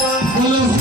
我的 Holy。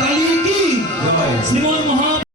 కలిగి శ్రీమోన్ మహా